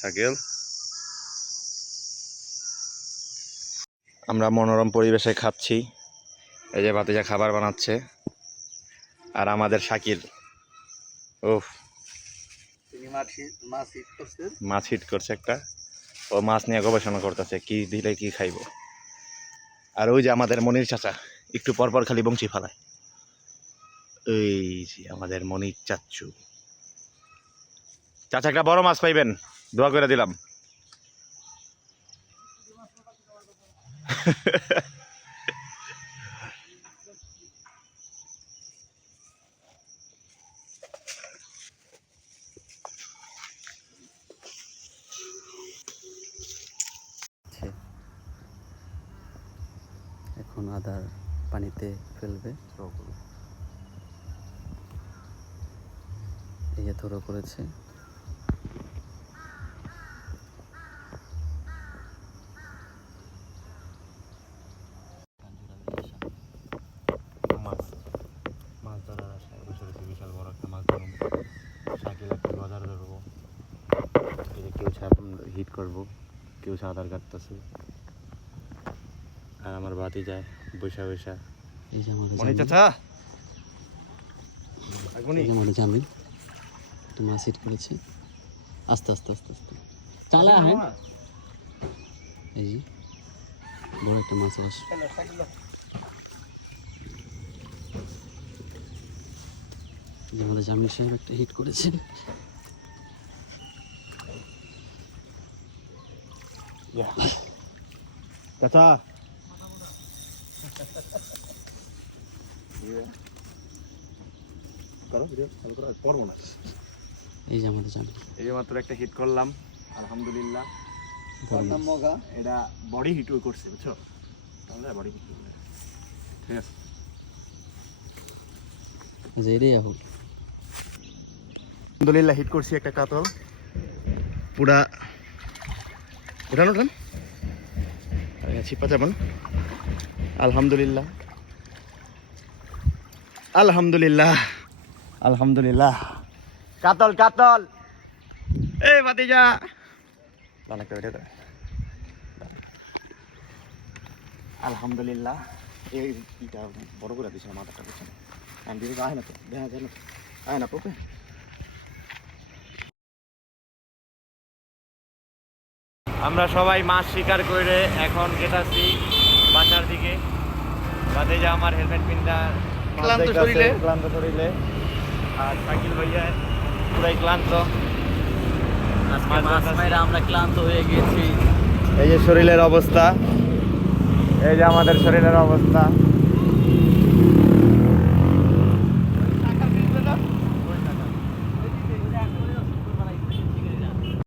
শাকিল। আমরা মনোরম পরিবেশে খাচ্ছি। এই যে ভাতিজা খাবার বানাচ্ছে, আর আমাদের শাকিল মাছ হিট করছে একটা। ও মাছ নিয়ে গবেষণা করতেছে কি দিলে কি খাইব। আর ওই যে আমাদের মনির চাচা একটু পরপর খালি বংশী ফালায়। এই যে আমাদের মনির চাচ্চু। চাচা একটা বড় মাছ পাইবেন, দোয়া করে দিলাম। এখন আদার পানিতে ফেলবে। এই যে থ্রো করেছে। মাছ ধরার আশায় বসে রয়েছে, বিশাল বড় একটা মাছ ধরুন। শাকিল একটু গজার ধরবো, কেউ হিট করবো, কেউ সাঁতার কাটতেছে, আর আমার বাতি যায় বৈশা বৈশা। এই যে আমাদের মনির চাচা জামিল একটু মাছ হিট করেছে। আস্তে আস্তে আস্তে আস্তে চালা হ্যাঁ। এই যে বড় একটা মাছ আসে। আমাদের জামিল সাহেব একটা হিট করেছেন। চাচা এই যে আমাদের জামিল, এই মাত্র একটা হিট করলাম আলহামদুলিল্লাহ। এটা বডি হিট করছে, বুঝছো? বডি হিট ঠিক আছে। আলহামদুলিল্লাহ হিট করছি একটা কাতল পুরা। উঠান উঠান, ছিপা যাবেন। আলহামদুলিল্লাহ আলহামদুলিল্লাহ আলহামদুলিল্লাহ। কাতল কাতল, এই ভাতিজা আলহামদুলিল্লাহ। এইটা বড় করে দিছে মাথাটা, বুঝছেন? আমি দিদি আয় না তো, দেখা যায় না তো, আয় না পোপে। আমরা সবাই মাছ শিকার করে এখন গেটাছি বাসার দিকে। ভাতিজা আমার হেলমেট পিনটা ক্লান্ত শরীরে, আর শাকিল ভাইয়া পুরাই ক্লান্ত। আমরা ক্লান্ত হয়ে গেছি। এই যে শরীরের অবস্থা, এই যে আমাদের শরীরের অবস্থা।